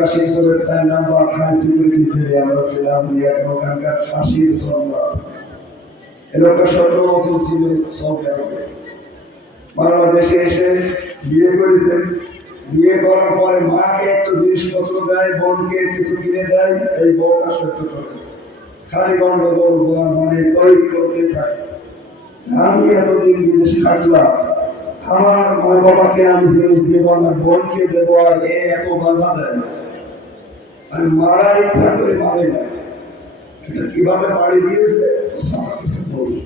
কাশীপুরের 4 নম্বর high security ছেড়ে আমরা ছিলাম ওখানকার ফাঁসির সম্রাট। এ লোকটা 17 বছর ছিল সৌদি আরবে। বাংলাদেশে এসে বিয়ে করেছে। বিয়ে করার পরে মাকে একটু জিনিসপত্র দেয়, বোনকে কিছু কিনে দেয়, এই বউটা সহ্য করে। খালি গন্ডগোল মানে তৈরি করতে থাকে। আমি এতদিন বিদেশে থাকলাম, আমার মা বাবাকে আমি জিনিস দেবো, আমার বোনকে দেবো, আর এত বাধা দেয়। আমি মারার ইচ্ছা করে মারে না। এটা কিভাবে বাড়ি দিয়েছে কিছু বলি।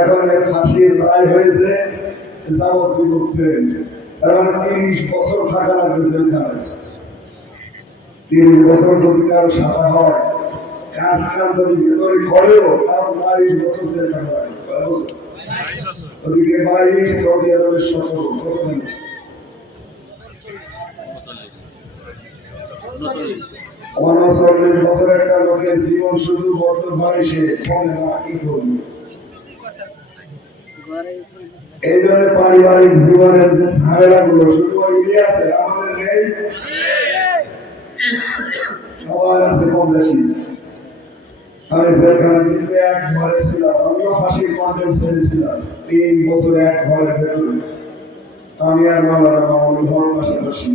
এখন এক ফাঁসির রায় হয়েছে, যাবজ্জীবন ছেড়ে। এবং 30 বছর থাকা লাগবে জেলখানায়। 30 বছর যদি কারো সাজা হয়, কাজ যদি ভেতরে করেও তাও 22 বছর জেলখানা লাগবে। ওদিকে 22, সৌদি আরবের 17, কত দিন? 39 বছর একটা লোকের জীবন শুধু বদ্ধ ঘরে সে ফোনে না কি করবে। এই জন্য পারিবারিক জীবনের যে ঝামেলা গুলো শুধু ওই আছে, আমাদের নেই। সবার আছে 50। আমি যেখানে কিন্তু এক ঘরে ছিলাম, আমিও ফাঁসির কন্টেন্ট ছেড়েছিলাম 3 বছর এক ঘরের ভেতরে। আমি আর মাওলানা মামুন ঘর পাশাপাশি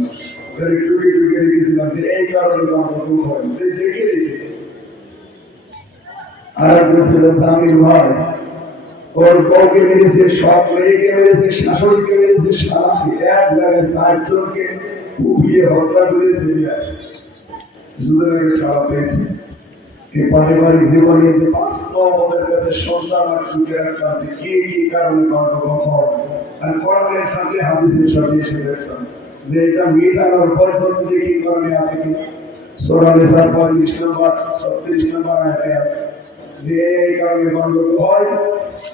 টুকি টুকি রেখেছিলাম যে এই কারণে আমার দুঃখ হয় দেখে দেখে। আর একজন ছিল জামিল ভাই, ওর বউকে মেরেছে, সব মেয়েকে মেরেছে, শাশুড়িকে মেরেছে, সারাকে এক জায়গায় 4 জনকে কুপিয়ে হত্যা করে ছেড়ে আছে। সুতরাং সারা পেয়েছে। এই পারিবারিক জীবনে যে বাস্তব আমাদের কাছে সন্তান আর সুখের একটা আছে, কি কি কারণে গণ্ডগোল হয়। আর কোরআনের সাথে হাদিসের সাথে এসে দেখতাম যে এটা মেটানোর পদ্ধতি দেখি কোরআনে আছে কি। সূরা নিসার 35 নম্বর 36 নম্বর আয়াতে আছে যে এই কারণে গণ্ডগোল হয়,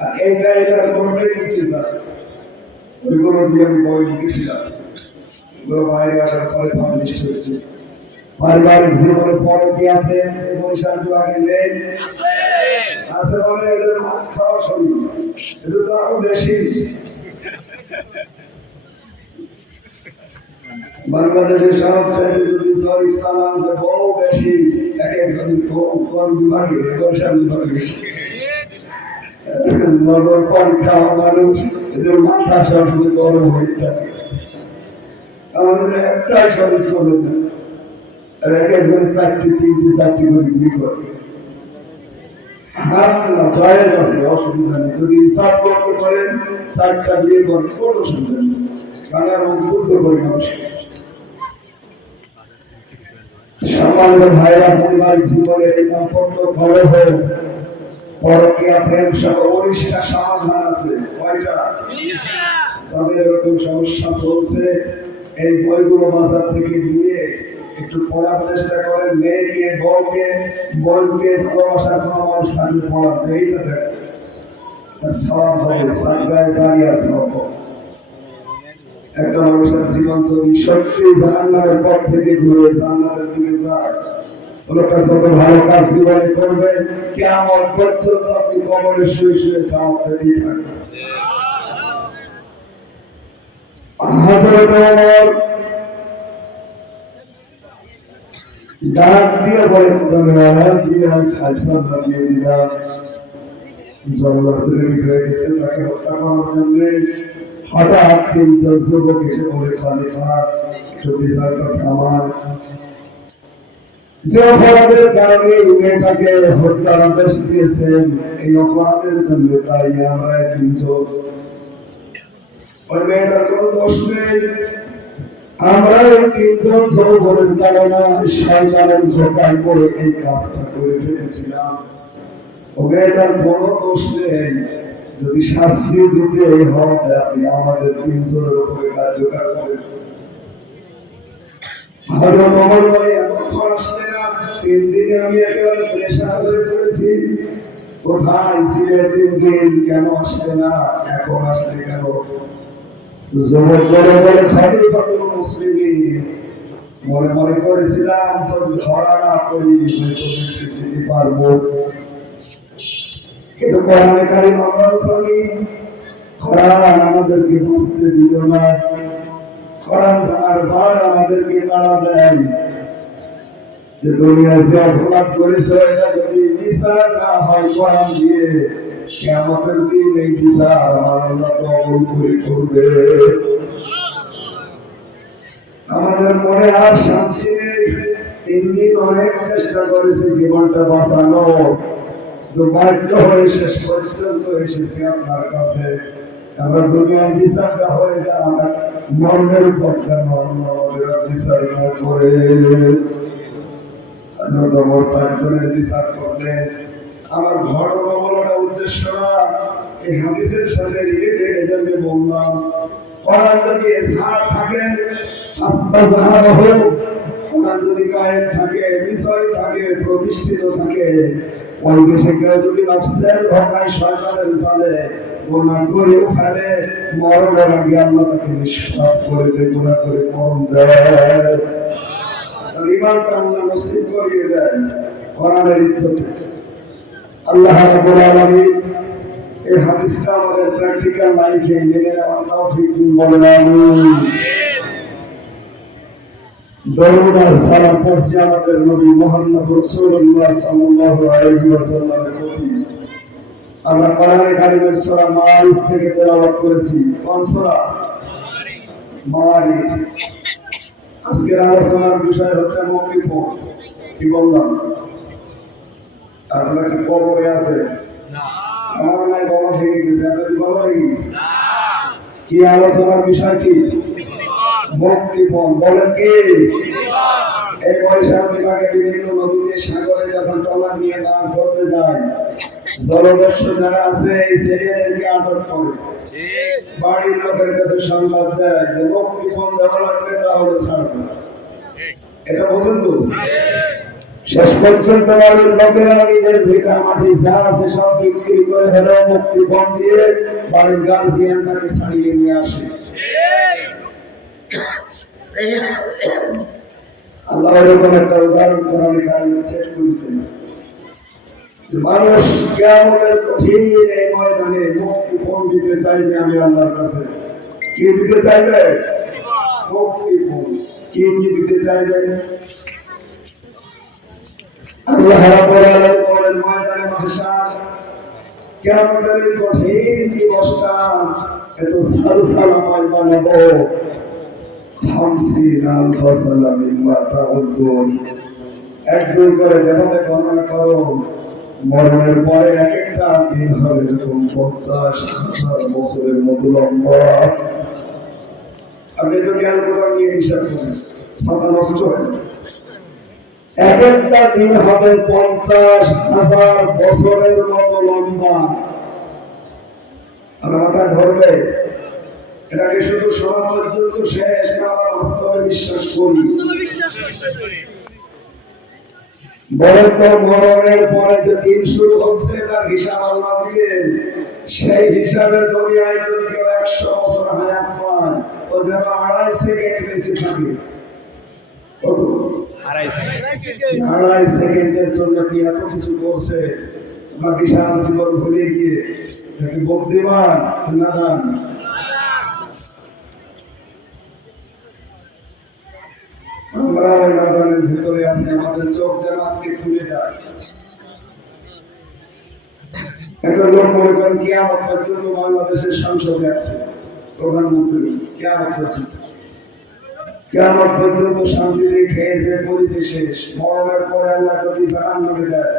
আর এটার করবে কিছু যায়। ওইগুলো দিয়ে আমি বই লিখেছিলাম, ওগুলো বাইরে আসার পরে পাবলিশ হয়েছে। পারিবারিক জীবনের পরে কি আপনি বৈশাখ আগে নেই আছে বলে এদের মাছ খাওয়া শরীর, এটা তো আরো বেশি। বাংলাদেশের সবচেয়ে যদি শরীর সালাম যে বহু বেশি, এক একজন কোন বিভাগে বৈশাখ বিভাগে নগর পান খাওয়া মানুষ, এদের মাথা সবসময় গরম হয়ে থাকে। আমাদের একটাই শরীর চলে যায়, আর এক একজন 4টি 3টি 4টি করে বিয়ে করে। জায়েজ আছে, অসুবিধা নেই। যদি হিসাব করতে পারেন 4টা বিয়ে করেন, কোনো অসুবিধা নেই। বাংলার উদ্বুদ্ধ করে মানুষকে। সম্মানিত ভাইরা, পরিবারিক জীবনের এই দাম্পত্য কলহ, পরকীয়া, প্রেম সহ 19টা সমাধান আছে। কয়টা? যাদের এরকম সমস্যা চলছে, এই বইগুলো বাজার থেকে নিয়ে একটু পড়ার চেষ্টা করেন। মেয়েকে, বউকে, বোনকে ভালোবাসার কোনো মানুষ থাকলে পড়াচ্ছে, এইটা দেখেন সব হবে। সাজ্ঞায় জারিয়া সব একটা মানুষের জীবন যদি সত্যি জান্নাতের পথ থেকে ঘুরে জান্নাতের দিকে যায়, লোকটা যত ভালো কাজ জীবনে করবে, কিয়ামত পর্যন্ত আপনি কবরে শুয়ে শুয়ে সাওয়াব পেতেই থাকবেন। হযরত ওমর ডাক দিয়ে বলেন, তাকে হত্যা করার জন্য হঠাৎ 3জন যুবক এসে বলে, খলিফা একটু বিচারটা থামান। যে অপরাধের কারণে মেয়েটাকে হত্যার আদেশ দিয়েছেন, এই অপরাধের জন্য তাই আমরা 3জন, ওই মেয়েটার কোনো দোষ নেই। আমরা এই 3জন যৌবনের কারণে শয়তানের ধোঁকায় পড়ে এই কাজটা করে ফেলেছিলাম। ও মেয়েটার কোনো দোষ নেই। যদি শাস্তি দিতে হয়, আপনি আমাদের 3জনের উপরে কার্যকর করেন। হযরত ওমর বলে, এখন তো আসলে না, 3 দিনে আমি একেবারে প্রেশার হয়ে পড়েছি। কোথায় ছিলে 3 দিন, কেন আসলে না, এখন আসলে কেন? যুবক বলে বলে খলিফাতুল মুসলিমিন, মনে মনে করেছিলাম যদি ধরা না করি যেতে পারবো, কিন্তু কোরআনে কারীম আমরা জানি কোরআন আমাদেরকে বুঝতে দিল না। কোরআন বারবার আমাদেরকে তাড়া দেয় যে দুনিয়ায় যে অপরাধ করেছে এটা যদি বিচার না হয় কোরআন দিয়ে, কিয়ামতের দিন এই বিচার আমার আল্লাহ কবুল করবে। আমাদের মনে আর শান্তি নেই। 3 দিন অনেক চেষ্টা করেছে জীবনটা বাঁচানো, দুর্ভাগ্য হয়ে শেষ পর্যন্ত এসেছি আপনার কাছে। আমরা দুনিয়ার বিচারটা হয়ে যায় আমার মনের উপর, কেন আল্লাহ আমাদের বিচার না করে নম্বর 4 জনের বিচার করলে আমার ঘর বলাটা উদ্দেশ্য না, এই হাদিসের সাথে রিলেটেড এজন্য বললাম। কোরআন যদি ইসহার থাকে, হাসবাজাহ, কোরআন যদি কায়েম থাকে, বিষয় থাকে, প্রতিষ্ঠিত থাকে, ওই দেশে কেউ যদি নফসের ধোঁকায় শয়তানের জালে গুনাহ করে ফেলে, মরণের আগে আল্লাহ তাকে নিষ্পাপ করে দেয়, গুনাহ করে মরণ দেয়। ইমানটা আল্লাহ নসিব করিয়ে দেন কোরআনের ইজ্জতে। আল্লাহ রাব্বুল আলামিন এই হাদিসটা আমাদের প্র্যাকটিক্যাল লাইফে মেনে নেওয়ার তৌফিক দিন, বলেন আমিন। দরুদ আর সালাম পড়ছি আমাদের নবী মুহাম্মদ রাসূলুল্লাহ সাল্লাল্লাহু আলাইহি ওয়াসাল্লামের প্রতি। আমরা কোরআনে কারিমের সূরা মারিজ থেকে তেলাওয়াত করেছি। কোন সূরা? মারিজ। আজকের আলোচনার বিষয় হচ্ছে মুক্তিপণ। কি বললাম? আপনারা কি কবরে আছে? আমার নাই, বলা ভেঙে গেছে। আপনাদের বলা হয়ে গেছে? কি আলোচনার বিষয়? কি? মুক্তিপণ। বলেন কি? এই বৈশাখ বিভাগে বিভিন্ন নদীতে সাগরে যখন ট্রলার নিয়ে মাছ ধরতে যায়, জলদস্যু যারা আছে এই ছেলেদেরকে আটক করে, বাড়ির লোকের কাছে সংবাদ দেয় যে মুক্তিপণ দেওয়া লাগবে, তাহলে ছাড়বে। এটা বোঝেন তো? শেষ পর্যন্ত বাড়ির লোকেরা নিজের ভিটা মাটি যা আছে সব বিক্রি করে হলেও মুক্তিপণ দিয়ে বাড়ির গার্জিয়ানটাকে ছাড়িয়ে নিয়ে আসে। আল্লাহ এরকম একটা উদাহরণ কোরআনে কারিমে সেট করেছেন। মানুষ কিয়ামতের কঠিন এই ময়দানে মুক্তিপণ দিতে চাইবে আমি আল্লাহর কাছে। কি দিতে চাইবে? মুক্তিপণ। কি কি দিতে চাইবে? আল্লাহ রাব্বুল আলামিন বলেন ময়দানে মাহশার কিয়ামতের কঠিন দিবসটা এত সালসালা বানাবো, 50,000 ফসলা মিম্মা তাউদ্দুন। একদম করে যেভাবে গণনা করো, মরণের পরে এক একটা দিন হবে এরকম 50,000 বছরের মতো লম্বা। আপনি তো ক্যালকুলেটর নিয়ে হিসাব করেন, ছাতা নষ্ট হয়ে যাবে। এক একটা দিন হবে 50,000 বছরের মতো লম্বা। আমার মাথায় ধরবে এটাকে শুধু শোনা পর্যন্ত শেষ না, বাস্তবে বিশ্বাস করি। বলেন তো মরণের পরে যে দিন শুরু হচ্ছে তার হিসাব আল্লাহ দিলেন। সেই হিসাবে দুনিয়ায় যদি কেউ 100 বছর হায়াত পায়, ও যেন 2.5 সেকেন্ড বেঁচে থাকে। কত? 2.5 সেকেন্ডের জন্য কি এত কিছু করছে? আমার বিশাল জীবন ভুলে গিয়ে নাকি বুদ্ধিমান না? আমরা ওই বাগানের ভিতরে আছি, আমাদের চোখ যেন আজকে খুলে যায়। একটা লোক মনে করেন কিয়ামত পর্যন্ত বাংলাদেশের সংসদে আছে, প্রধানমন্ত্রী কিয়ামত পর্যন্ত শান্তিতে খেয়েছে, পরিচয় শেষ। মরণের পরে আল্লাহ যদি জাহান্নামে দেয়,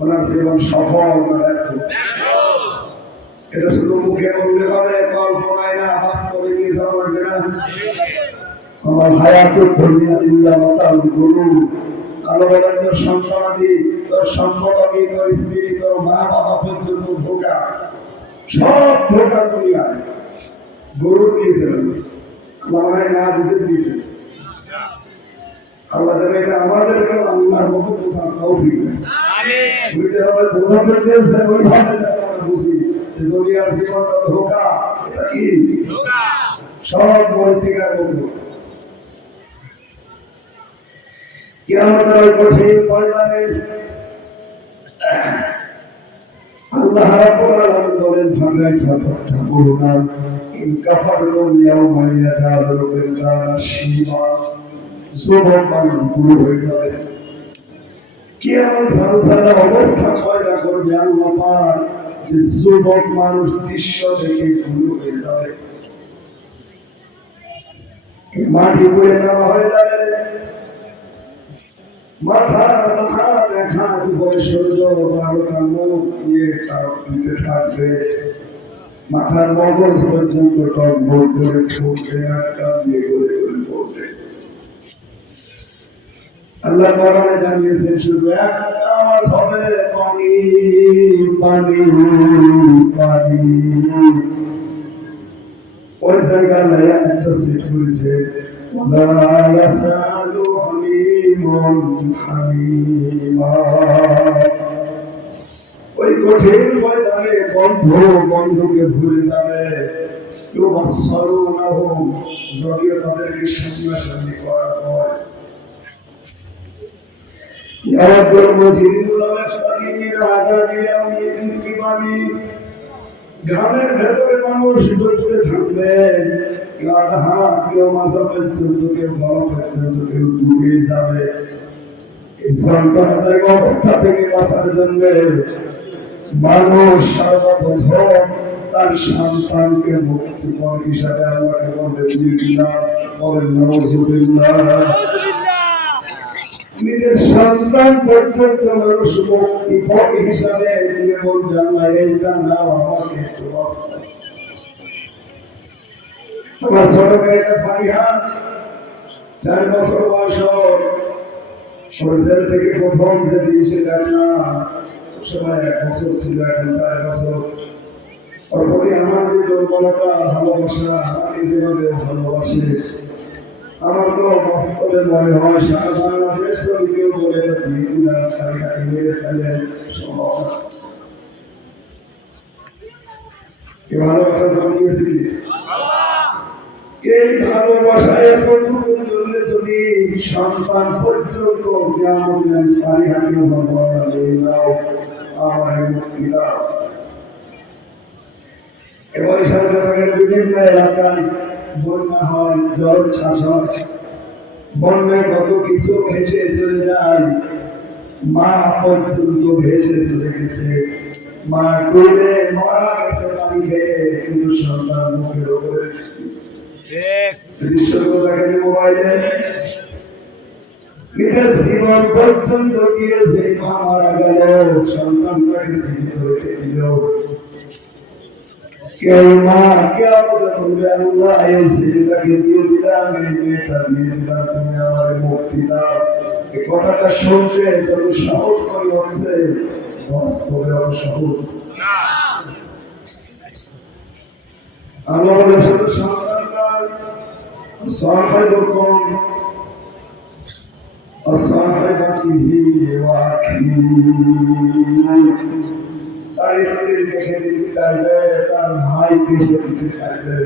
ওনার জীবন সফল না ব্যর্থ? এটা শুধু মুখে বললে হবে, কল্পনায় না, বাস্তবে নিয়ে যাওয়া লাগবে না। আমার হায়াতের দুনিয়া ইল্লা মাতাউল গুরুর। আলো বলেন তোর সন্তানাদি, তোর সম্পদাদি, তোর স্ত্রী, তোর মা বাবা পর্যন্ত ধোঁকা, সব ধোঁকা দুনিয়ায়। গরু দিয়েছিলেন আমার না বুঝে দিয়েছে আল্লাহ। এটা আমাদেরকে আল্লাহর মতো বোঝার তৌফিক দেন। বুঝতে হবে, বোঝাতে চেয়েছে ওইভাবে যেন আমরা বুঝি যে দুনিয়ার জীবনটা ধোঁকা। এটা কি সব মরিচিকার বন্ধু। কিয়ামতের কঠিন ময়দানে আল্লাহ রাব্বুল আলামিন বলেন ফাকাইফা তাকুলুনা কাফারতুম ইয়াওমা ইয়াজালু বিলদানা শিবা যুবক মানুষ গুলো হয়ে যাবে কিয়ামত সালসালা অবস্থা পয়দা করবে আল্লাহ পাক যে যুবক মানুষ দৃশ্য দেখে গুলো হয়ে যাবে মাটি বয়ে নেওয়া হয়ে যাবে মাথা দেখা উপরে সূর্য বারোটা মুখ দিয়ে তাপ দিতে থাকবে মাথার মগজ পর্যন্ত টক ভোট করে ফুটবে আর কান দিয়ে করে পড়বে আল্লাহ কোরআনে জানিয়েছেন শুধু একটা আওয়াজ হবে পানি পানি পানি ওই জায়গায় আল্লাহ একটা সিট করেছে ওয়া ইয়াসালু হামিমুন হামিমা ওই কঠিন ময়দানে বন্ধুকে ভুলে যাবে কেউ বাচ্চারও না হোক যদিও তাদেরকে সামনাসামনি করা হয় ঘামের ভেতরে মানুষ ধরতে থাকবে কেউ মাথা পর্যন্ত কেউ গলা পর্যন্ত কেউ ডুবে যাবে এই সন্তানদের অবস্থা থেকে বাঁচার জন্য মানুষ সর্বপ্রথম তার সন্তানকে মুক্তিপণ হিসাবে আল্লাহকে বলতে দিয়েছিলাম বলেন নাউযুবিল্লাহ নিজের সন্তান পর্যন্ত মানুষ মুক্তিপণ হিসাবে দিয়ে বলতে আল্লাহ এইটা নাও আমাকে একটু বাঁচাও আমার ছোট মেয়েটা ফারিহা 4 বছর বয়স সরষের থেকে প্রথম যে দিয়েছে দেখা সময় 1 বছর ছিল এখন 4 বছর তারপরে আমার যে দুর্বলতা ভালোবাসা আমি যেভাবে ভালোবাসি আমার তো বাস্তবে মনে হয় সারা বাংলাদেশ কেউ বলে তারিখাকে মেরে ফেলে সম্ভব এ ভালোবাসা জন্মিয়েছে কি এই ভালোবাসা এতটুকুর জন্য যদি সন্তান পর্যন্ত কিয়ামতের ফারিহাকে ভগবান নাও আমার মুক্তি দাও এবার সরকারের বিভিন্ন এলাকায় বন্যা হয় জলোচ্ছ্বাস হয় বন্যায় কত কিছু ভেসে চলে যায় মা পর্যন্ত ভেসে চলে গেছে মা ডুবে মারা গেছে পানি খেয়ে কিন্তু সন্তান মুখের উপরে মোবাইলে নিজের জীবন পর্যন্ত গিয়েছে মা মারা গেল সন্তানটাকে জীবিত রেখে দিল কেউ মা কে বলবে আল্লাহ এই ছেলেটাকে দিয়ে দিলাম এই মেয়েটা দিয়ে দিলাম তুমি আমার মুক্তি দাও এই কথাটা শুনতে যত সাহস করে হচ্ছে বাস্তবে অত সহজ না আল্লাহ বলে শুধু صاحبكم وصاحبته وأخيه তার স্ত্রীকে সে দিতে চাইবে তার ভাইকে সে দিতে চাইবে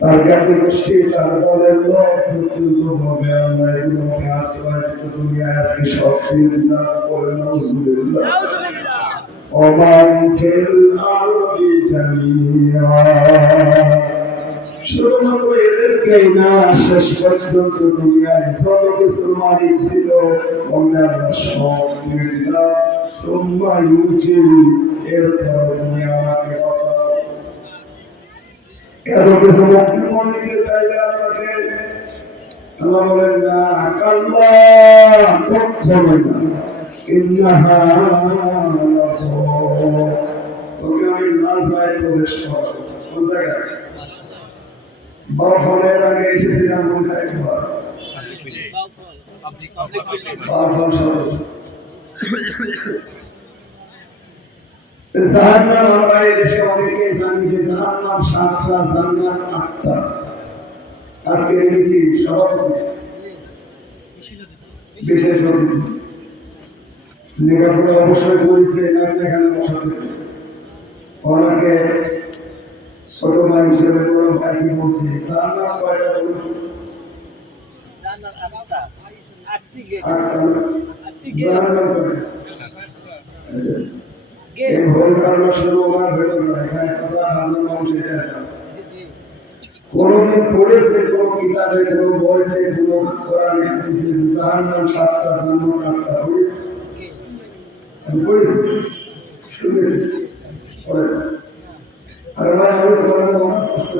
তার জ্ঞাতি গোষ্ঠী তার দলের লোক পর্যন্ত হবে আল্লাহ এগুলোকে আশ্রয় দিতে দুনিয়ায় আজকে সব দিয়ে দিলাম বলে নাউযুবিল্লাহ ومن في الأرض جميعا শুধুমাত্র এদেরকেই না শেষ পর্যন্ত দুনিয়ায় যত কিছুর মালিক ছিল অন্যান্য সব দিয়ে দিলাম তোমরা ইউজি এরপর তুমি আমাকে বাঁচাও এত কিছু মুক্তি নিতে চাইলে আপনাকে আল্লাহ বলেন না আকাল্লা কখনোই না إنها لصور তোকে আমি না চাই প্রবেশ কর কোন জায়গায় বারফলের আগে এসেছিলাম কোথায় একবার বারফল শহর জাহান্নাম আমরা এই দেশে অনেকে জানি যে জাহান্নাম 7টা জান্নাত 8টা আজকে কি সভাপতি বিশেষ অতিথি লেখাপড়া অবশ্যই করেছে এখানে বসাতে ওনাকে ছোট ভাই হিসেবে বড় ভাই কি বলছি জান্নাত কয়টা বলুন জান্নাত 8টা 8টি গেট জান্নাত এই ভুল কারণ শুধু ওনার ভেতর নয়, এখানে হাজার হাজার মানুষ এটা কোনদিন পড়েছে কোন কিতাবে কোন বইতে কোন কোরআনে হাদিসে জাহান্নাম 7টা জান্নাত 8টা পড়েছি শুনেছি পড়ে আর ভাই আমি কোরআনে নামাজ পড়তে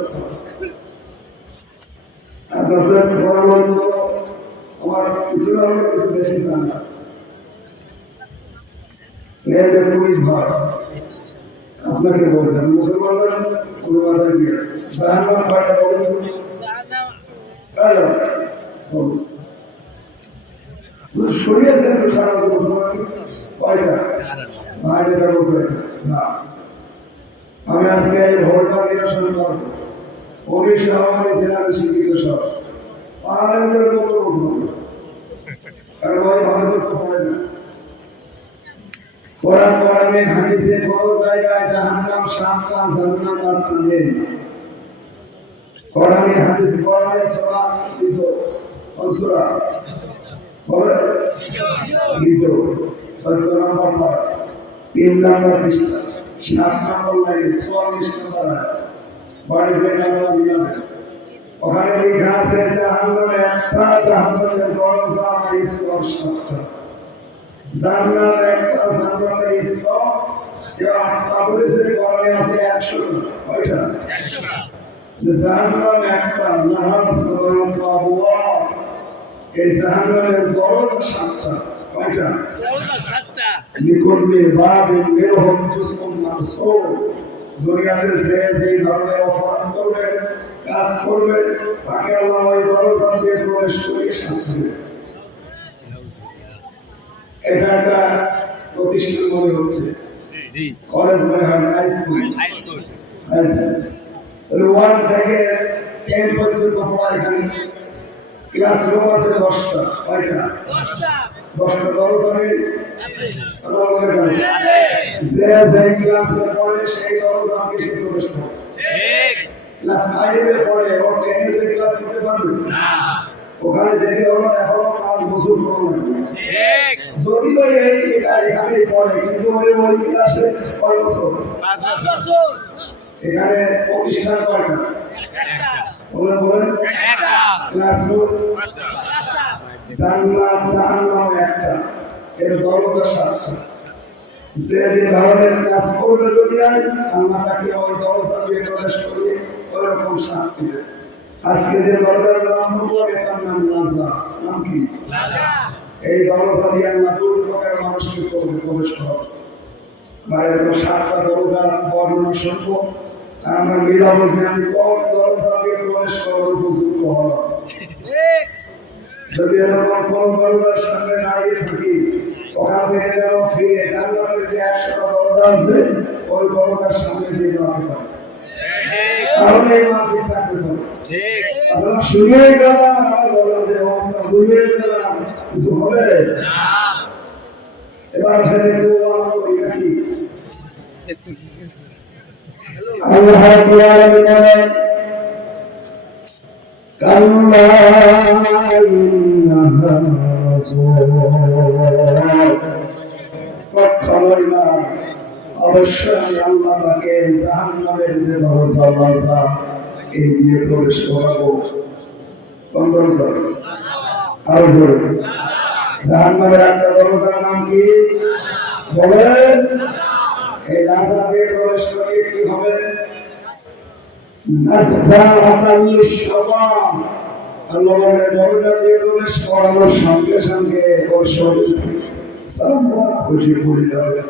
আর দশটা কোরআন আমার কিছু না হলে কিছু বেশি জানা আছে মেয়েদের খুবই ভালো আপনাকে বলছেন মুসলমানরা কোনো মাথায় দিয়ে জাহান্নাম কয়টা বলেন শুনিয়েছেন তো সারা মুসলমান কয়টা ভাইটা বলছে না আমি আজকে এই ভোটটা নিরসন করবো অভির সহকারী ছিলাম শিক্ষিত সব আনন্দের মতো কারণ ওই ভালো করতে পারে না কোরআন কোরআনে হাদিসে কোন জায়গায় জাহান্নাম 7টা জান্নাত 8টা নেই কোরআনে হাদিসে কোরআনে সূরা ইসো সূরা বলে ইসো 17 নম্বর 3 নম্বর পৃষ্ঠা 7 নম্বর লাইন 44 নম্বর বাড়ি থেকে আমরা দিলাম ওখানে লেখা আছে জাহান্নামে একটা জাহান্নামের দরজা নাই স্পর্শ জান্নাত একটা জান্নাতের স্তর কেউ আপনার বলেছে কোরআনে আছে 100 কয়টা 100 জান্নাত একটা নাহার সালাত আবওয়া এই জাহান্নামের দরজা 7টা কয়টা দরজা 7টা লিকুল্লি বাবিন মিনহুম জুজউন মাকসুর দুনিয়াতে যে ধরনের অপরাধ করবে কাজ করবে তাকে আল্লাহ ওই দরজা দিয়ে প্রবেশ করিয়ে শাস্তি দেবে এটা একটা প্রতিষ্ঠান মনে হচ্ছে জি কলেজ মনে হয় হাই স্কুল 1 থেকে 10 পর্যন্ত পড়া এখানে ক্লাসরুম আছে 10টা কয়টা 10টা দরজা আছে যে ক্লাসে পড়ে সেই দরজা আমি সে প্রবেশ করে ঠিক ক্লাস 5 এ পড়ে ও টেনিসের ক্লাস করতে পারবে না ওখানে যেতে হলো এখনো 5 বছর পর ঠিক যদিও এটা এখানে পড়ে কিন্তু ওই ক্লাসে কয় বছর 5 বছর এখানে প্রতিষ্ঠান কয়টা একটা বলেন একটা ক্লাসরুম 5টা জান্নাত জাহান্নাম একটা এর দরজা 7টা যে ধরনের কাজ করবে দুনিয়ায় আল্লাহ তাকে ওই দরজা দিয়ে প্রবেশ করিয়ে ওরকম শাস্তি দেবে আজকে যে দরজার নাম হলো এটার নাম লাজা নাম কি লাজা এই দরজা দিয়ে আল্লাহ দূর প্রকার মানুষকে করবে প্রবেশ করাবে বাইরের 7টা দরজার বর্ণনা শুনবো আমরা মিলা বুঝে আমি কোন দরজা দিয়ে প্রবেশ করার উপযুক্ত হলো যদি এরকম কোন দরজার সামনে দাঁড়িয়ে থাকি ওখান থেকে যেন ফিরে জান্নাতের যে 100টা দরজা আছে ওই দরজার সামনে যে দাঁড়াতে পারে তাহলে এই মাফি সাকসেস হবে ঠিক আসলে শুনে গেলাম আমার বলার যে অবস্থা বুঝে গেলাম কিছু হবে না এবার সেটা একটু ওয়াজ করি নাকি আল্লাহ রাব্বুল আলামিন বলেন কাল্লা ইন্নাহা কখনোই না অবশ্যই আল্লাহ তাকে জাহান্নামের যে দরজা লাজা এই দিয়ে প্রবেশ করাবো কোন দরজা আর জোরে জাহান্নামের একটা দরজার নাম কি বলেন এই লাজা দিয়ে প্রবেশ করে কি হবে নাযাআতাল লিশশাবা আল্লাহ দরজা দিয়ে প্রবেশ করানোর সঙ্গে সঙ্গে ওর শরীর সারা খুশি পড়ে যাবে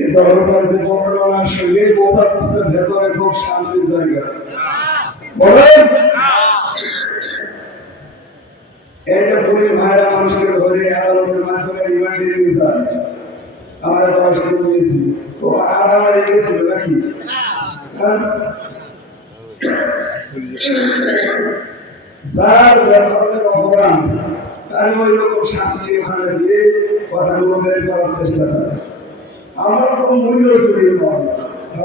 এই দরজার যে বর্ণনার সঙ্গে বোঝা যাচ্ছে ভেতরে খুব শান্তির জায়গা বলেন এইটা পুলিশ ভাইরা মানুষকে ধরে আদালতের মাধ্যমে রিমান্ডে নিয়ে যায় আমরা 10 দিন নিয়েছি তো আরামে রেখেছিল নাকি যার যার ধরনের অপরাধ তাই ওই রকম শান্তি ওখানে দিয়ে কথাগুলো বের করার চেষ্টা চালায় আমরা তো মূল্য চুরি পাবো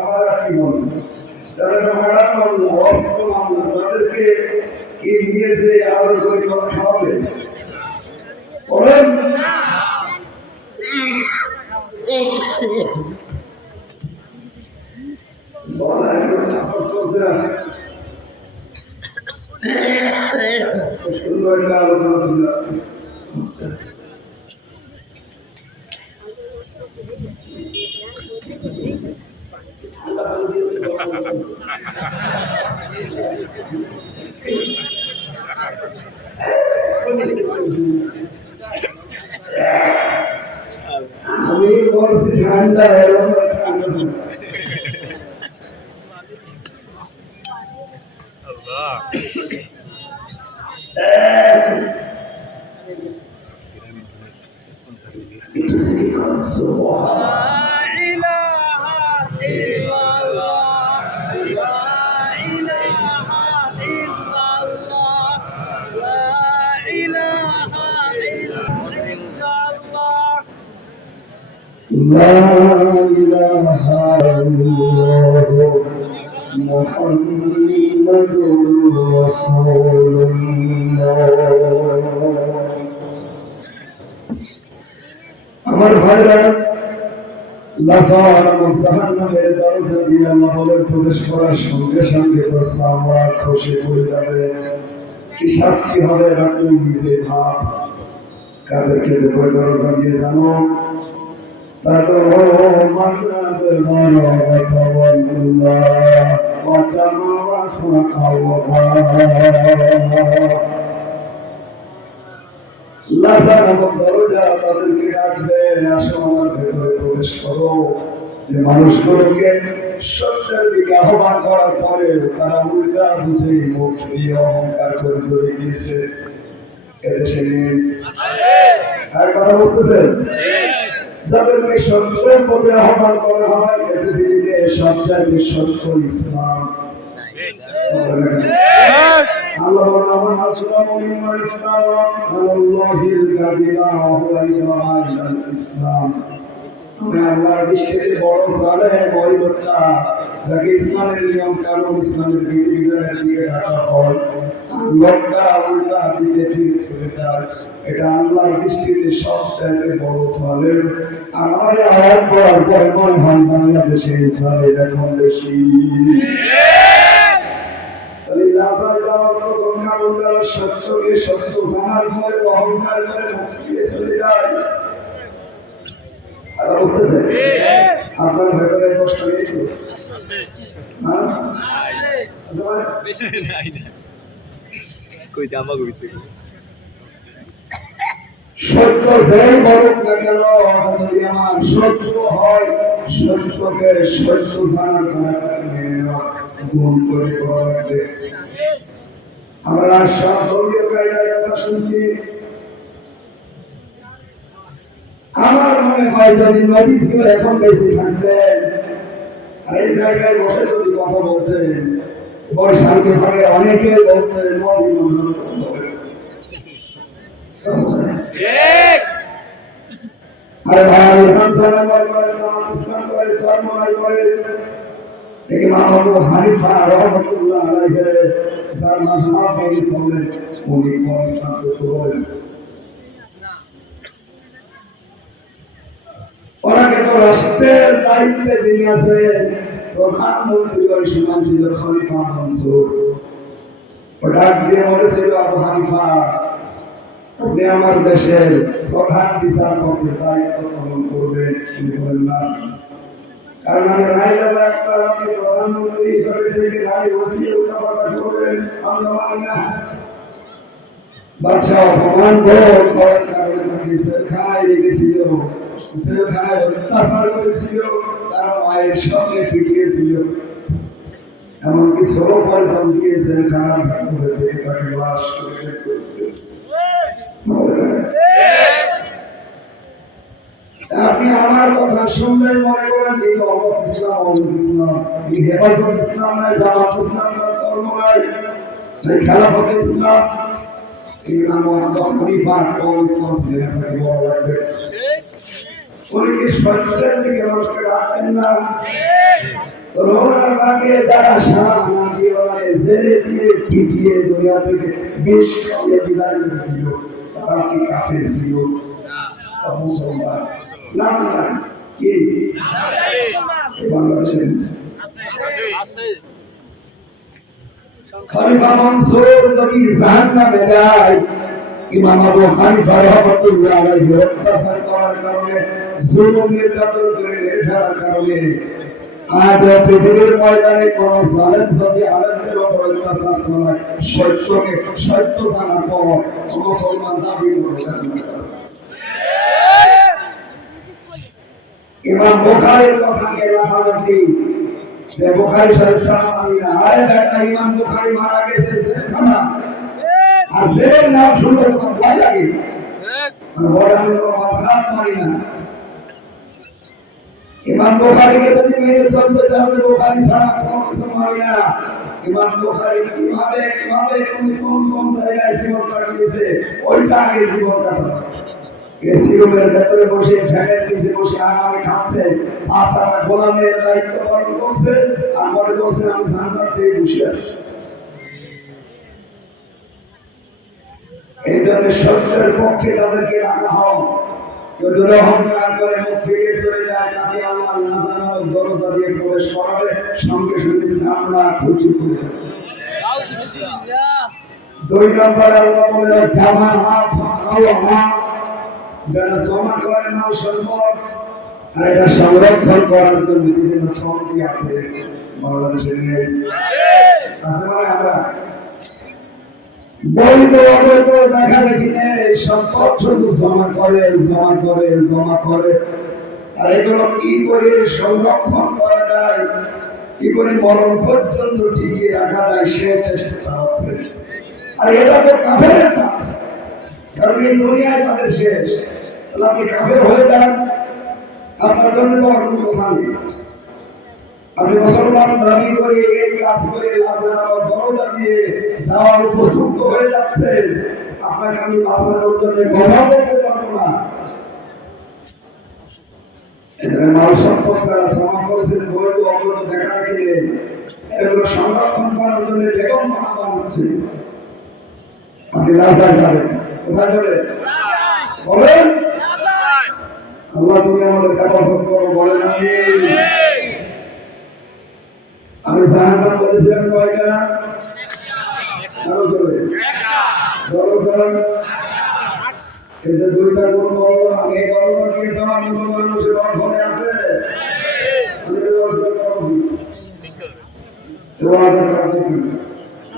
আমরা কি বলবো তারা ভাড়া করলো অস্ত্র মামলা তাদেরকে কি নিয়েছে আলাদা করে খাওয়াবে বলেন সাপোর্ট করছে না সুন্দর একটা আলোচনা ছিল আমি বলছি ঠান্ডা এরকম ঠান্ডা لا إله إلا الله محمد رسول الله আমার ভাইরা লাসার মুসাহান নামের দরজা দিয়ে আল্লাহ বলেন প্রবেশ করার সঙ্গে সঙ্গে তো সামরা খুশি হয়ে যাবে কি সাক্ষী হবে না তুই নিজে ভাব কাদেরকে ওই দরজা দিয়ে জানো تدعو من أدبر وتولى وجمع فأوعى লাসার দরজা তাদেরকে ডাকবে আসো আমার ভেতরে প্রবেশ করো যে মানুষগুলোকে সত্যের দিকে আহ্বান করার পরে তারা উল্টা বুঝে মুখ ফিরিয়ে অহংকার করে চলে গিয়েছে এদেশে আর কথা বলতেছেন যাদেরকে সত্যের পথে আহ্বান করা হয় পৃথিবীতে সবচাইতে সত্য ইসলাম আল্লাহ আমার আসলামু মিনাল ইসলাম আল্লাহিল কাদিমা ওয়া হুয়া ইসলাম আমি আল্লাহর দৃষ্টিতে বড় সালেহ বড় লোকটা যাকে ইসলামের নিয়ম কানুন ইসলামের বিধিবিধানের দিকে রাখা হয় লোকটা উল্টা দিকে ফিরে চলে যায় এটা আল্লাহর দৃষ্টিতে সবচাইতে বড় সালেহ আর আমার আয়াত পড়ার পর মনে হয় বাংলাদেশে সালেহ এখন বেশি সত্যকে সত্য জানার পরে অহংকার করে মুখিয়ে চলে যায় আপনার ভেতরে কষ্ট নেই সত্য যেই বলুক না কেন যদি আমার সত্য হয় সত্যকে সত্য জানার গুণ করে করা লাগবে আমরা সব ধর্মীয় কায়দার কথা শুনছি আমার মনে হয় যদি নবী ছিল এখন বেশি থাকতেন আর এই জায়গায় বসে যদি কথা বলতেন বৈশাখী ভাগে অনেকে বলতেন নবী আরে ভাই ইসলাম করে চরমাই করে ইমাম আবু হানিফা রাহমাতুল্লাহ আলাইহি যার মাযহাব এই সামনে উনি কোন ইসলাম করতে বলেন ওনাকে তো রাষ্ট্রের দায়িত্বে যিনি আছেন প্রধানমন্ত্রী ওই সময় ছিল খলিফা মনসুর ওটা দিয়ে বলেছিল আবু হানিফা আপনি আমার দেশের প্রধান বিচারপতির দায়িত্ব পালন করবেন তিনি বলেন না কারণ আমি রাইলাবা একটা আপনি প্রধানমন্ত্রী হিসাবে থেকে রায় বসিয়ে উল্টাপাল্টা করবেন আমরা মানি না বাদশাহ অপমান করার কারণে তাকে জেলখানায় রেখেছিল জেলখানায় অত্যাচার করেছিল তার মায়ের সঙ্গে পিটিয়েছিল এমনকি 16 দিয়ে জেলখানার ভেতরে থেকে তাকে লাশ করে রেখেছিল আপনি আমার কথা শুনলে মনে করেন যে অমুক ইসলাম অমুক ইসলাম এই হেফাজত ইসলাম নাই জামাত ইসলাম না সর্বনাই এই খেলাফত ইসলাম এই আমার খলিফা কোন ইসলাম ছিলেন তাকে বলা লাগবে উনি কি সত্যের দিকে মানুষকে রাখতেন না রোনার বাগে যারা সাপ লাগিয়ে ওনাকে জেলে দিয়ে পিটিয়ে দুনিয়া থেকে বেশ খাইয়ে বিদায় করে দিল তারা কি কাফের ছিল মুসলমান না কি বাংলাদেশে খলিফা মনসুর যদি জাহান্নামে যায়, ইমাম আবু হানিফা রাহমাতুল্লাহ আলাইহি অত্যাচার করার কারণে, জুলুম নির্যাতন করে মেরে ফেলার কারণে আজ পৃথিবীর ময়দানে কোন জালেম যদি আলেমদের উপর অত্যাচার চালায়, সত্যকে সত্য জানার পর মুসলমান দাবি করে ইমাম বুখারীর কথাকে রাখাটি যে বুখারী শরীফ সাহাবী না, আরে বেটা ইমাম বুখারী মারা গেছে জেলখানা, আর জেলের নাম শুনলে তোমার ভয় লাগে, বড় আমি মাসখাত মারি না। ইমাম বুখারীকে যদি মেনে চলতে চাও, বুখারী ছাড়া কোনো কিছু মানি না। ইমাম বুখারী কিভাবে কোন জায়গায় জীবন কাটিয়েছে, ওইটা আগে জীবন কাটানো। এসি রুমের ভেতরে বসে ফ্যানের নিচে বসে আরামে খাচ্ছে, আসারা গোলামের দায়িত্ব পালন করছে, আর মনে করছে আমি জান্নাত থেকে বসে আছি। এই জন্য সত্যের পক্ষে তাদেরকে ডাকা হয়। কেউ যদি অহংকার করে মুখ ফিরিয়ে চলে যায়, তাকে আল্লাহ না জানার দরজা দিয়ে প্রবেশ করাবে, সঙ্গে সঙ্গে চামড়া খুঁজে খুঁজে। 2 নম্বর আল্লাহ বলে জামা হাত যারা জমা করে মাল সম্পদ, আর এটা সংরক্ষণ করার জন্য বিভিন্ন সমিতি আছে বাংলাদেশে আছে, মানে আমরা বৈধ অবৈধ দেখা দেখি নেই, সম্পদ শুধু জমা করে। আর এগুলো কি করে সংরক্ষণ করা যায়, কি করে মরণ পর্যন্ত টিকিয়ে রাখা যায়, সে চেষ্টা চালাচ্ছে। আর এটা তো কাফেরের কাজ, কারণ এই দুনিয়ায় তাদের শেষ। আপনি কাফের হয়ে যান, আপনার জন্য তো অন্য কথা নেই। আপনি মুসলমান দাবি করে এই কাজ করে আল্লাহর দরজা দিয়ে যাওয়ার উপযুক্ত হয়ে যাচ্ছেন, আপনাকে আমি বাঁচানোর জন্য কথা বলতে পারবো না। এখানে মাল সম্পদ যারা জমা করেছেন, বৈধ অবৈধ দেখা রাখিলে এগুলো সংরক্ষণ করার জন্য বেগম বানা বানাচ্ছে। আপনি রাজা যাবেন কোথায় যাবে বলেন? আল্লাহ তুমি আমাদের হেফাজত করো, বলেন আমি জাহান্নাম বলেছিলাম কয়টা? আরো জোরে এই যে 2টা গুণ বলবো, আমি এই গল্প দিয়েছি আমার মানুষের ঘরে আছে,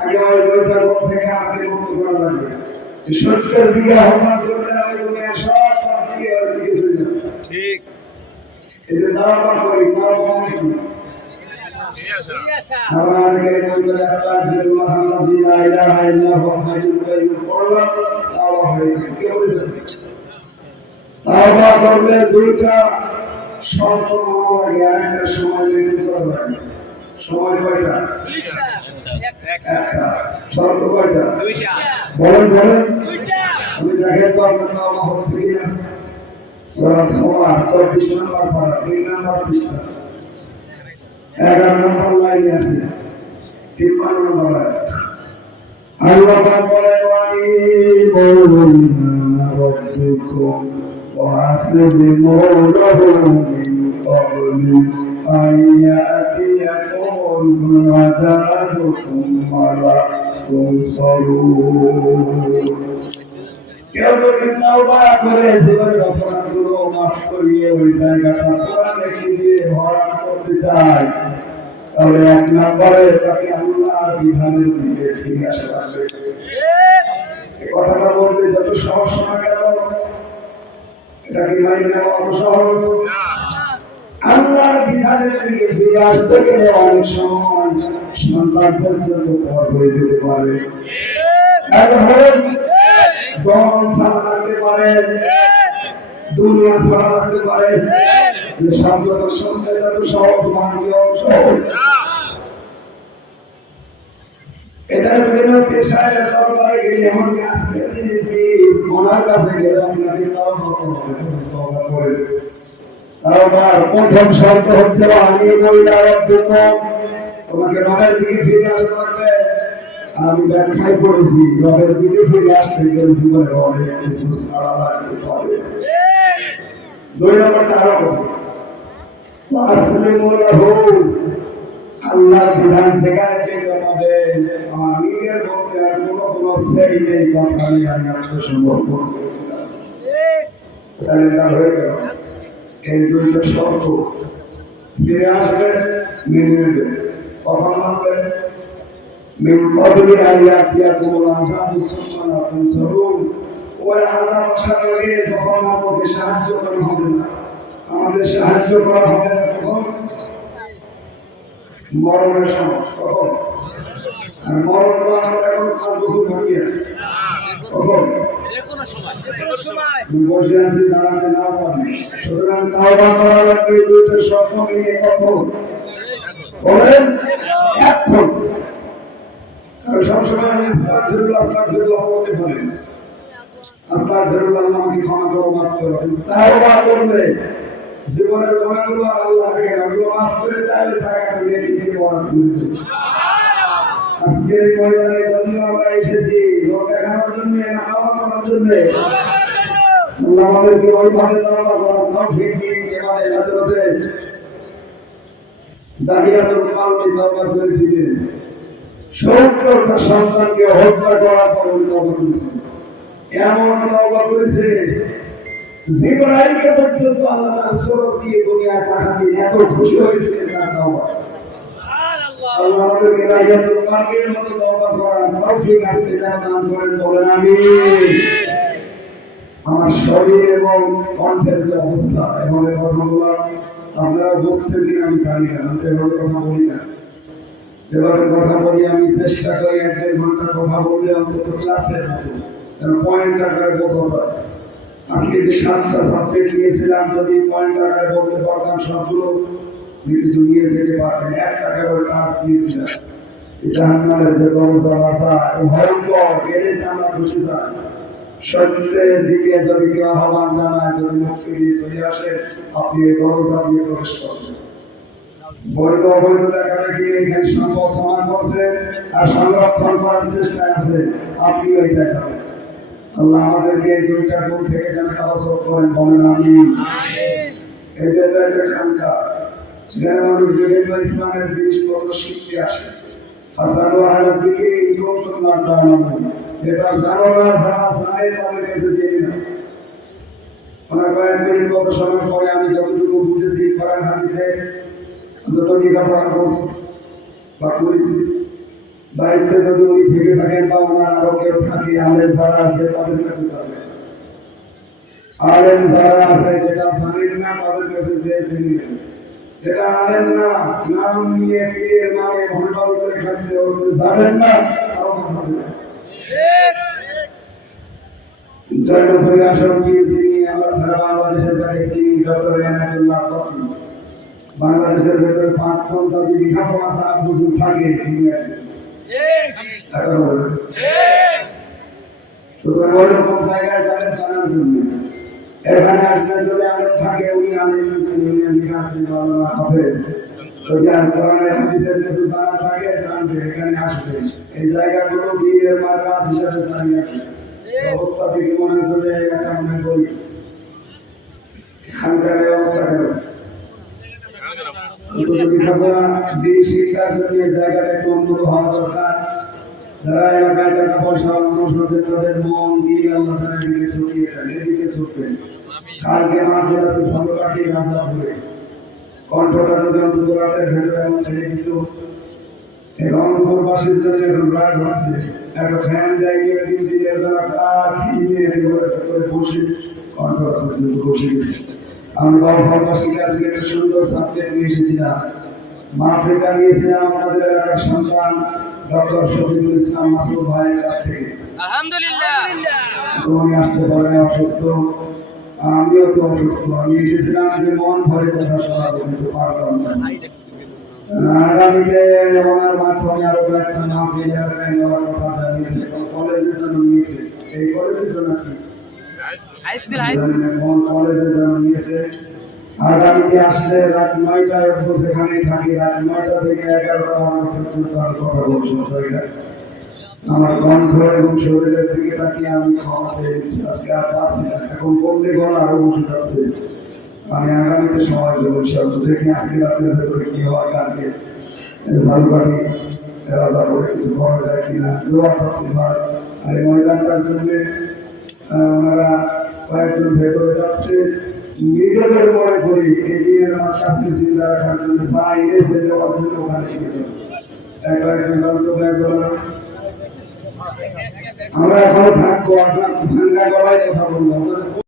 আগে ওই 2টা গুণ থেকে আমাকে মুক্ত করা লাগবে। সত্যের দিকে আহ্বান করলে আমি দুনিয়া সব পাপ দিয়ে ওর দিকে চলে যাব। ঠিক এই যে দাওয়া করি, দাওয়া মানে কি? আমাকে বলতে আস্তাগফিরুল্লাহ আল্লাযী লা ইলাহা ইল্লা হুয়াল হাইয়ুল কাইয়্যুম পড়লাম, তাওবা হয়ে গেছে। কি হয়েছে? তাওবা করলে 2টা শর্ত মানা লাগে, আর একটা সময় মেনে করা লাগে। সময় কয়টা? 2টা। শর্ত কয়টা? 2টা। বলেন 2টা। আমি দেখেন তো আপনার তাওবা হচ্ছে কিনা। সূরা সূরা 24 নম্বর পারা 3 নম্বর পৃষ্ঠা 11 নম্বর লাইনে আছে, 53 নম্বর আয়াত। আল্লাহ পাক বলেন ওয়ানিবু ইলা রাব্বিকুম ওয়াসলিমু লাহু মিন ক্বাবলি আন ইয়াতিয়াকুমুল আযাবু সুম্মা লা তুনসারুন। কেউ যদি তাওবা করে জীবনের অপরাধগুলো মাফ করিয়ে ওই জায়গাটা পুরা রেখে দিয়ে ভরাট করতে চায়, তাহলে 1 নম্বরে তাকে আল্লাহর বিধানের দিকে ফিরে আসা লাগবে। এই কথাটা বলতে যত সহজ শোনা গেল, এটা কি মাইনে নেওয়া অত সহজ? আল্লাহর বিধানের দিকে ফিরে আসতে গেলে অনেক সময় সন্তান পর্যন্ত পথ হয়ে যেতে পারে। এখন দল ছাড়া লাগতে পারে, দুনিয়া ছাড়া লাগতে পারে, শব্দটা শুনতে যত সহজ মানবীয় সহজ। এটা বিভিন্ন পেশায় দরবারে গেলে এমনকি আজকে ওনার কাছে গেলে আপনাকে প্রথম শর্ত হচ্ছে আমি বললাম তোমাকে রবের দিকে ফিরে আসতে লাগবে। আমি ব্যাখ্যায় পড়েছি, রবের দিকে ফিরে আসতে গেলে জীবনে অনেক কিছু ছাড়া লাগতে পারে। 2 নম্বরটা আরো وأسلموا له আল্লাহর বিধান যেখানে যেটা হবে আমার নিজের পক্ষে আর কোনো সেই নেই কথা আমি আত্মসমর্পণ সারেন্ডার হয়ে গেল। এই দুইটা শর্ত ফিরে আসবে, মেনে নেবে। কখন মানবে? من قبل أن يأتيكم العذاب ثم لا تنصرون ওই আযাব আসার আগে যখন আমাকে সাহায্য করা হবে না, আমাদের সাহায্য করা হবে না কখন? মরণের সময়। কখন? আর মরণ তো আসলে এখন 5 বছর বাকি আছে। কখন? বসে আছি, দাঁড়াতে না পারি। সুতরাং তাওবা করা লাগবে দুইটা শর্ত নিয়ে। কখন বলেন? এখন। আর সবসময় আমি আস্তাগফিরুল্লাহ বলতে পারি, আস্তাগফিরুল্লাহ, আমাকে ক্ষমা করো, মাফ করো। তাওবা করলে জীবনের গুনাহগুলো আল্লাহকে মাফ করে চাইলে জায়গাটা নেকি দিয়ে বরাদ্দ করে দেবে। আজকে এই ময়দানে যদি আমরা এসেছি লোক দেখানোর জন্য না ক্ষমা করার জন্য, আল্লাহ আমাদেরকে ওইভাবে তাওবা করার তৌফিক দিন যেভাবে হযরতে দাহিয়াতুল কালবি তাওবা করেছিলেন। 70টা সন্তানকে হত্যা করার পর তওবা করেছেন। এমন তওবা করেছে জিবরাইলকে পর্যন্ত আল্লাহ তার সুরত দিয়ে দুনিয়া পাঠাতে এত খুশি হয়েছিলেন তার তওবা। সুবহানাল্লাহ। আল্লাহ আমাদেরকে দাহিয়াতুল কালবির মতো তওবা করার তৌফিক আজকে দান করেন, বলেন আমিন। আমার শরীর এবং কণ্ঠের যে অবস্থা, এভাবে কথাগুলো আপনারা বুঝছেন কিনা আমি জানি না, আমি এভাবে কথা বলি না। যেভাবে কথা বলি আমি চেষ্টা করি 1-1.5 ঘন্টা কথা বললে অন্তত ক্লাসের মতো পয়েন্ট আকারে বোঝা যায়। আজকে যে 7টা সাবজেক্ট নিয়েছিলাম, যদি পয়েন্ট আকারে বলতে পারতাম সবগুলো কিছু নিয়ে যেতে পারতেন। 1 টাকা করে কাজ দিয়েছিলাম। জাহান্নামের যে দরজা আছে ভয়ঙ্কর, এড়ে আমরা খুশি চাই। সত্যের দিকে যদি কেউ আহ্বান জানায়, যদি মুক্তি দিয়ে চলে আসে, আপনি এই দরজা দিয়ে প্রবেশ করবেন। বৈধ অবৈধ লেখালেখি এখানে সম্পদ সমান করছে আর সংরক্ষণ করার চেষ্টায় আছে, আপনি ওই দেখাবেন। আল্লাহ আমাদেরকে এই দুইটা গুণ থেকে যেন হেফাজত করেন, বলেন আমিন। এই যে একটা সংখ্যা যেন মানুষ বিভিন্ন ইসলামের জিনিসপত্র শিখতে আসে, হাসান আহমেদ দিকে এটা জানো না, যারা জানে তাদের কাছে জেনে না। ওনার কয়েক মিনিট কত সময় পরে আমি যতটুকু বুঝেছি কোরআন হাদিসে যত লেখাপড়া করছি বা করেছি, দায়িত্বে যদি উনি থেকে থাকেন বা ওনার আরো কেউ থাকে, আলেম যারা আছে তাদের কাছে যাবে। আলেম যারা আছে যেটা জানেন না তাদের কাছে চেয়েছে নিবেন। যেটা আলেম না, নাম নিয়ে পীরের নামে ঘন্টা করে খাচ্ছে, ওগুলো জানেন না, আরো কথা দেবেন। জয়নপুরে আসন দিয়েছি আমরা, সারা বাংলাদেশে যাইছি ডক্টর এনায়েতুল্লাহ কাসিম। বাংলাদেশের ভেতরে 5 সন্তান যদি লেখাপড়া ছাড়া বুঝুন থাকে, ঠিক আছে? সুতরাং ওইরকম জায়গায় যাবেন জানার জন্য। এখানে আসলে যদি আলেম থাকে, উনি আলেম লেখা আছে হাফেজ, যদি আর কোরআনের হাদিসের কিছু জানা থাকে জানবে, এখানে আসবে। এই জায়গাগুলো বীরের মার্কাজ হিসাবে জানি রাখবে। অবস্থা থেকে মনে চলে এটা মনে করি এখানকার অবস্থা কেন শিক্ষার জন্য জায়গাটা একটু উন্নত হওয়া দরকার। যারা এলাকায় টাকা পয়সা মানুষ আছে তাদের মন দিয়ে আল্লাহ তাআলা এদিকে ছড়িয়ে দেন, এদিকে ছড়বেন। কালকে মাহফিল আছে সামরাটি রাজা বলে কণ্ঠটা যদি অন্তত রাতের ভেতরে আমার ছেড়ে দিত, রংপুরবাসীর জন্য এখন রাগ হচ্ছে। একটা ফ্যান জায়গায় 3 দিনের বেলা করে বসে কণ্ঠটা পর্যন্ত বসে গেছে। আমি রংপুরবাসীর কাছে একটা সুন্দর সাবজেক্ট নিয়ে এসেছিলাম, মাহফিলটা নিয়েছিলাম আমাদের এলাকার সন্তান ডক্টর শফিকুল ইসলাম মাসুদ ভাইয়ের কাছ থেকে। আলহামদুলিল্লাহ। উনি আসতে পারেন, অসুস্থ, আমিও তো অসুস্থ। আমি এসেছিলাম যে মন ভরে কথা শোনাবো, কিন্তু পারলাম না। আগামীতে ওনার মাধ্যমে আরো একটা মাহফিল নেওয়ার কথা জানিয়েছে, কলেজের জন্য নিয়েছে। এই কলেজের জন্য কি কলেজের জন্য নিয়েছে। আগামীতে আসলে রাত 9টায় উঠবো, সেখানে থাকি। রাত 9টা থেকে 11টা পর্যন্ত আমি কথা বলছি। আমার কণ্ঠ এবং শরীরের দিকে তাকিয়ে আমি ক্ষমা চেয়ে দিচ্ছি। আজকে আর পারছি না, এখন বললে গলা আরো বসে যাচ্ছে। আমি আগামীতে সময় দেবো শব্দ থেকে আজকে রাত্রের ভেতরে কি হয় কালকে ঝালবাড়ি রাজা করে কিছু করা যায় কিনা দোয়া চাচ্ছি ভাই আর এই ময়দানটার জন্য ওনারা কয়েকজন ভেতরে যাচ্ছে নিজেদের মনে করি এগিয়ে আমার কাছে চিন্তা রাখার জন্য চাই এসে যাওয়ার জন্য ওখানে গেছে আমরা এখনো থাকবো আপনার ভাঙ্গা গলায় কথা বলবো